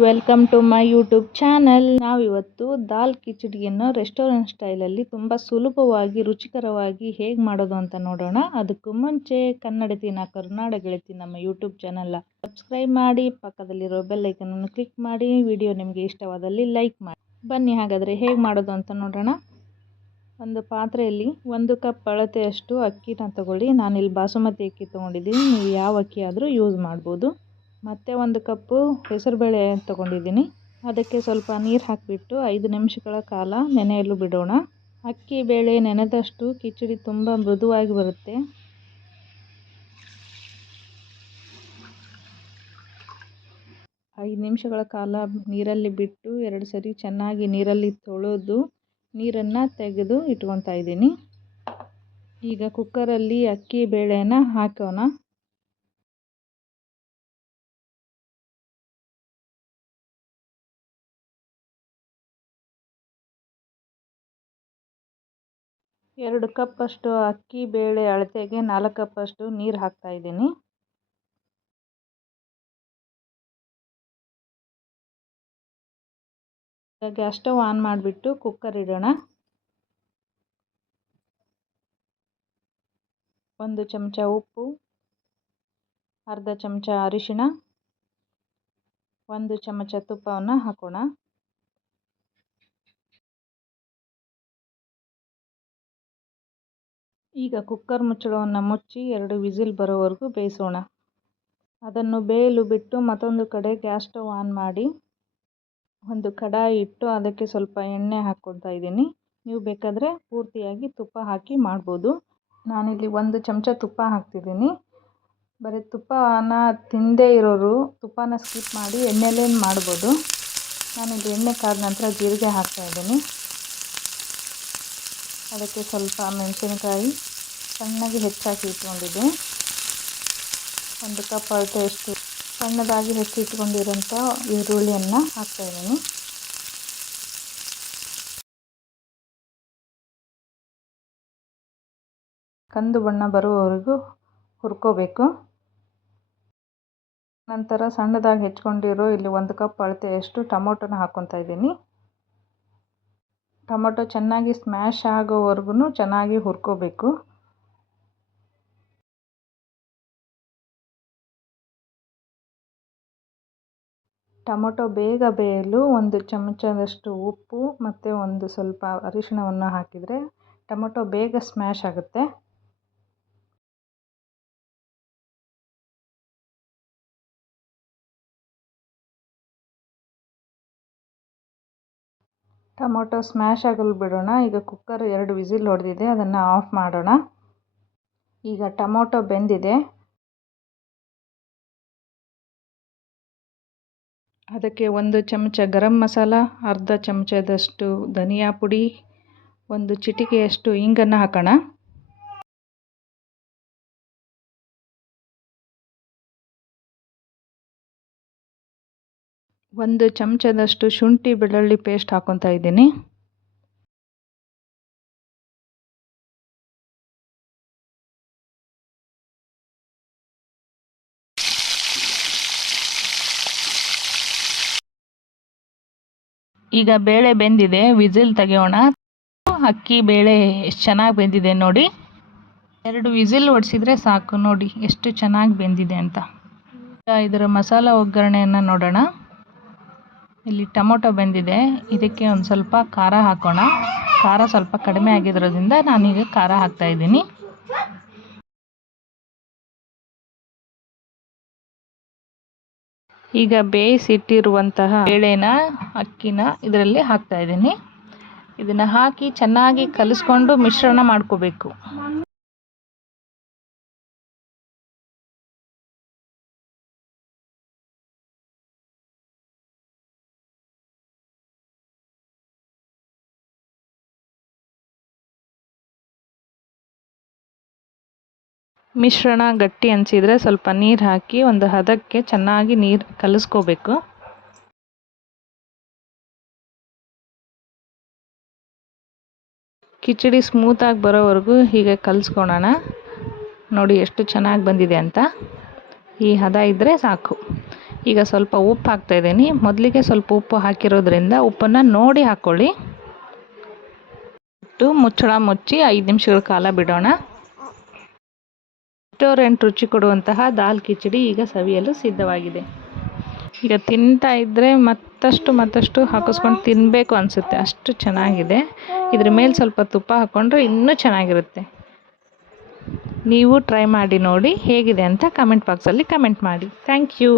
Welcome to my YouTube channel ನಾವಿವತ್ತು ದಾಲ್ ಕಿಚಡಿಯನ್ನು restaurant ಸ್ಟೈಲಲ್ಲಿ ತುಂಬ ಸುಲಭವಾಗಿ, ರುಚಿಕರವಾಗಿ ಹೇಗೆ ಮಾಡೋದು ಅಂತ ನೋಡೋಣ. ಅದಕ್ಕೂ ಮುಂಚೆ ಕನ್ನಡತಿನ ಕರ್ನಾಡ ಗೆಳತಿ ನಮ್ಮ ಯೂಟ್ಯೂಬ್ ಚಾನಲ್ನ ಸಬ್ಸ್ಕ್ರೈಬ್ ಮಾಡಿ, ಪಕ್ಕದಲ್ಲಿರೋ ಬೆಲ್ ಐಕನನ್ನು ಕ್ಲಿಕ್ ಮಾಡಿ ವಿಡಿಯೋ ನಿಮಗೆ ಇಷ್ಟವಾದಲ್ಲಿ ಲೈಕ್ ಮಾಡಿ. ಬನ್ನಿ, ಹಾಗಾದರೆ ಹೇಗೆ ಮಾಡೋದು ಅಂತ ನೋಡೋಣ. ಒಂದು ಪಾತ್ರೆಯಲ್ಲಿ ಒಂದು ಕಪ್ ಅಳತೆಯಷ್ಟು ಅಕ್ಕಿನ ತಗೊಳ್ಳಿ. ನಾನಿಲ್ಲಿ ಬಾಸುಮತಿ ಅಕ್ಕಿ ತೊಗೊಂಡಿದ್ದೀನಿ. ನೀವು ಯಾವ ಅಕ್ಕಿ ಆದರೂ ಯೂಸ್ ಮಾಡ್ಬೋದು. ಮತ್ತು ಒಂದು ಕಪ್ಪು ಹೆಸರುಬೇಳೆ ತೊಗೊಂಡಿದ್ದೀನಿ. ಅದಕ್ಕೆ ಸ್ವಲ್ಪ ನೀರು ಹಾಕಿಬಿಟ್ಟು ಐದು ನಿಮಿಷಗಳ ಕಾಲ ನೆನೆಯಲು ಬಿಡೋಣ. ಅಕ್ಕಿ ಬೇಳೆ ನೆನೆದಷ್ಟು ಕಿಚಡಿ ತುಂಬ ಮೃದುವಾಗಿ ಬರುತ್ತೆ. ಐದು ನಿಮಿಷಗಳ ಕಾಲ ನೀರಲ್ಲಿ ಬಿಟ್ಟು ಎರಡು ಸರಿ ಚೆನ್ನಾಗಿ ನೀರಲ್ಲಿ ತೊಳೆದು ನೀರನ್ನು ತೆಗೆದು ಇಟ್ಕೊತಾ ಇದ್ದೀನಿ. ಈಗ ಕುಕ್ಕರಲ್ಲಿ ಅಕ್ಕಿ ಬೇಳೆನ ಹಾಕೋಣ. ಎರಡು ಕಪ್ಪಷ್ಟು ಅಕ್ಕಿ ಬೇಳೆ ಅಳತೆಗೆ ನಾಲ್ಕು ಕಪ್ಪಷ್ಟು ನೀರು ಹಾಕ್ತಾ ಇದ್ದೀನಿ. ಗ್ಯಾಸ್ ಸ್ಟವ್ ಆನ್ ಮಾಡಿಬಿಟ್ಟು ಕುಕ್ಕರ್ ಇಡೋಣ. ಒಂದು ಚಮಚ ಉಪ್ಪು, ಅರ್ಧ ಚಮಚ ಅರಿಶಿಣ, ಒಂದು ಚಮಚ ತುಪ್ಪವನ್ನು ಹಾಕೋಣ. ಈಗ ಕುಕ್ಕರ್ ಮುಚ್ಚಳವನ್ನು ಮುಚ್ಚಿ ಎರಡು ವಿಸಿಲ್ ಬರೋವರೆಗೂ ಬೇಯಿಸೋಣ. ಅದನ್ನು ಬೇಯಲು ಬಿಟ್ಟು ಮತ್ತೊಂದು ಕಡೆ ಗ್ಯಾಸ್ ಸ್ಟವ್ ಆನ್ ಮಾಡಿ ಒಂದು ಕಡಾಯಿ ಇಟ್ಟು ಅದಕ್ಕೆ ಸ್ವಲ್ಪ ಎಣ್ಣೆ ಹಾಕ್ಕೊಳ್ತಾ ಇದ್ದೀನಿ. ನೀವು ಬೇಕಾದರೆ ಪೂರ್ತಿಯಾಗಿ ತುಪ್ಪ ಹಾಕಿ ಮಾಡ್ಬೋದು. ನಾನಿಲ್ಲಿ ಒಂದು ಚಮಚ ತುಪ್ಪ ಹಾಕ್ತಿದ್ದೀನಿ. ಬರೀ ತುಪ್ಪನ ತಿಂದೇ ಇರೋರು ತುಪ್ಪನ ಸ್ಕಿಪ್ ಮಾಡಿ ಎಣ್ಣೆಲೇ ಮಾಡ್ಬೋದು. ನಾನಿಲ್ಲಿ ಎಣ್ಣೆ ಕಾದ ನಂತರ ಜೀರಿಗೆ ಹಾಕ್ತಾಯಿದ್ದೀನಿ ಅದಕ್ಕೆ ಸ್ವಲ್ಪ ಮೆಣಸಿನಕಾಯಿ ಸಣ್ಣಗೆ ಹೆಚ್ಚಾಕಿ ಇಟ್ಕೊಂಡಿದ್ದೆ. ಒಂದು ಕಪ್ ಅಳತೆಯಷ್ಟು ಸಣ್ಣದಾಗಿ ಹೆಚ್ಚಿಟ್ಕೊಂಡಿರೋಂಥ ಈರುಳ್ಳಿಯನ್ನು ಹಾಕ್ತಾಯಿದ್ದೀನಿ ಕಂದು ಬಣ್ಣ ಬರುವವರೆಗೂ ಹುರ್ಕೋಬೇಕು. ನಂತರ ಸಣ್ಣದಾಗಿ ಹೆಚ್ಕೊಂಡಿರೋ ಇಲ್ಲಿ ಒಂದು ಕಪ್ ಅಳತೆಯಷ್ಟು ಟೊಮೊಟೊನ ಹಾಕ್ಕೊತಾ ಇದ್ದೀನಿ. ಟೊಮೊಟೊ ಚೆನ್ನಾಗಿ ಸ್ಮ್ಯಾಶ್ ಆಗೋವರೆಗೂ ಚೆನ್ನಾಗಿ ಹುರ್ಕೋಬೇಕು. ಟೊಮೊಟೊ ಬೇಗ ಬೇಯಲು ಒಂದು ಚಮಚದಷ್ಟು ಉಪ್ಪು ಮತ್ತು ಒಂದು ಸ್ವಲ್ಪ ಅರಿಶಿಣವನ್ನು ಹಾಕಿದರೆ ಟೊಮೊಟೊ ಬೇಗ ಸ್ಮ್ಯಾಶ್ ಆಗುತ್ತೆ. ಟೊಮೊಟೊ ಸ್ಮ್ಯಾಶ್ ಆಗಲು ಬಿಡೋಣ. ಈಗ ಕುಕ್ಕರ್ ಎರಡು ವಿಸಿಲ್ ಹೊಡೆದಿದೆ, ಅದನ್ನು ಆಫ್ ಮಾಡೋಣ. ಈಗ ಟೊಮೊಟೊ ಬೆಂದಿದೆ. ಅದಕ್ಕೆ ಒಂದು ಚಮಚ ಗರಂ ಮಸಾಲ, ಅರ್ಧ ಚಮಚದಷ್ಟು ಧನಿಯಾ ಪುಡಿ, ಒಂದು ಚಿಟಿಕೆಯಷ್ಟು ಇಂಗನ್ನು ಹಾಕೋಣ. ಒಂದು ಚಮಚದಷ್ಟು ಶುಂಠಿ ಬೆಳ್ಳುಳ್ಳಿ ಪೇಸ್ಟ್ ಹಾಕ್ಕೊತಾ ಇದ್ದೀನಿ. ಈಗ ಬೇಳೆ ಬೆಂದಿದೆ, ವಿಸಿಲ್ ತೆಗೆಯೋಣ. ಅಕ್ಕಿ ಬೇಳೆ ಎಷ್ಟು ಚೆನ್ನಾಗಿ ಬೆಂದಿದೆ ನೋಡಿ. ಎರಡು ವಿಸಿಲ್ ಹೊಡಿಸಿದ್ರೆ ಸಾಕು ನೋಡಿ, ಎಷ್ಟು ಚೆನ್ನಾಗಿ ಬೆಂದಿದೆ ಅಂತ. ಇದರ ಮಸಾಲ ಒಗ್ಗರಣೆಯನ್ನು ನೋಡೋಣ. ಇಲ್ಲಿ ಟೊಮೊಟೊ ಬೆಂದಿದೆ. ಇದಕ್ಕೆ ಒಂದು ಸ್ವಲ್ಪ ಖಾರ ಹಾಕೋಣ. ಖಾರ ಸ್ವಲ್ಪ ಕಡಿಮೆ ಆಗಿರೋದ್ರಿಂದ ನಾನೀಗ ಖಾರ ಹಾಕ್ತಾಯಿದ್ದೀನಿ ಈಗ ಬೇಯಿಸಿಟ್ಟಿರುವಂತಹ ಬೇಳೆನ ಅಕ್ಕಿನ ಇದರಲ್ಲಿ ಹಾಕ್ತಾ ಇದ್ದೀನಿ. ಇದನ್ನು ಹಾಕಿ ಚೆನ್ನಾಗಿ ಕಲಿಸ್ಕೊಂಡು ಮಿಶ್ರಣ ಮಾಡ್ಕೋಬೇಕು. ಮಿಶ್ರಣ ಗಟ್ಟಿ ಅನಿಸಿದರೆ ಸ್ವಲ್ಪ ನೀರು ಹಾಕಿ ಒಂದು ಹದಕ್ಕೆ ಚೆನ್ನಾಗಿ ನೀರು ಕಲಿಸ್ಕೋಬೇಕು. ಕಿಚಡಿ ಸ್ಮೂತಾಗಿ ಬರೋವರೆಗೂ ಹೀಗೆ ಕಲಿಸ್ಕೊಳೋಣ. ನೋಡಿ ಎಷ್ಟು ಚೆನ್ನಾಗಿ ಬಂದಿದೆ ಅಂತ. ಈ ಹದ ಇದ್ದರೆ ಸಾಕು. ಈಗ ಸ್ವಲ್ಪ ಉಪ್ಪು ಹಾಕ್ತಾ ಇದ್ದೀನಿ. ಮೊದಲಿಗೆ ಸ್ವಲ್ಪ ಉಪ್ಪು ಹಾಕಿರೋದ್ರಿಂದ ಉಪ್ಪನ್ನು ನೋಡಿ ಹಾಕ್ಕೊಳ್ಳಿ ಇಟ್ಟು ಮುಚ್ಚಳ ಮುಚ್ಚಿ ಐದು ನಿಮಿಷಗಳ ಕಾಲ ಬಿಡೋಣ. ರೆಸ್ಟೋರೆಂಟ್ ರುಚಿ ಕೊಡುವಂತಹ ದಾಲ್ ಕಿಚಡಿ ಈಗ ಸವಿಯಲು ಸಿದ್ಧವಾಗಿದೆ. ಈಗ ತಿಂತಾ ಇದ್ದರೆ ಮತ್ತಷ್ಟು ಮತ್ತಷ್ಟು ಹಾಕಿಸ್ಕೊಂಡು ತಿನ್ನಬೇಕು ಅನಿಸುತ್ತೆ. ಅಷ್ಟು ಚೆನ್ನಾಗಿದೆ. ಇದ್ರ ಮೇಲೆ ಸ್ವಲ್ಪ ತುಪ್ಪ ಹಾಕ್ಕೊಂಡ್ರೆ ಇನ್ನೂ ಚೆನ್ನಾಗಿರುತ್ತೆ. ನೀವು ಟ್ರೈ ಮಾಡಿ ನೋಡಿ ಹೇಗಿದೆ ಅಂತ ಕಮೆಂಟ್ ಬಾಕ್ಸಲ್ಲಿ ಕಮೆಂಟ್ ಮಾಡಿ. Thank you.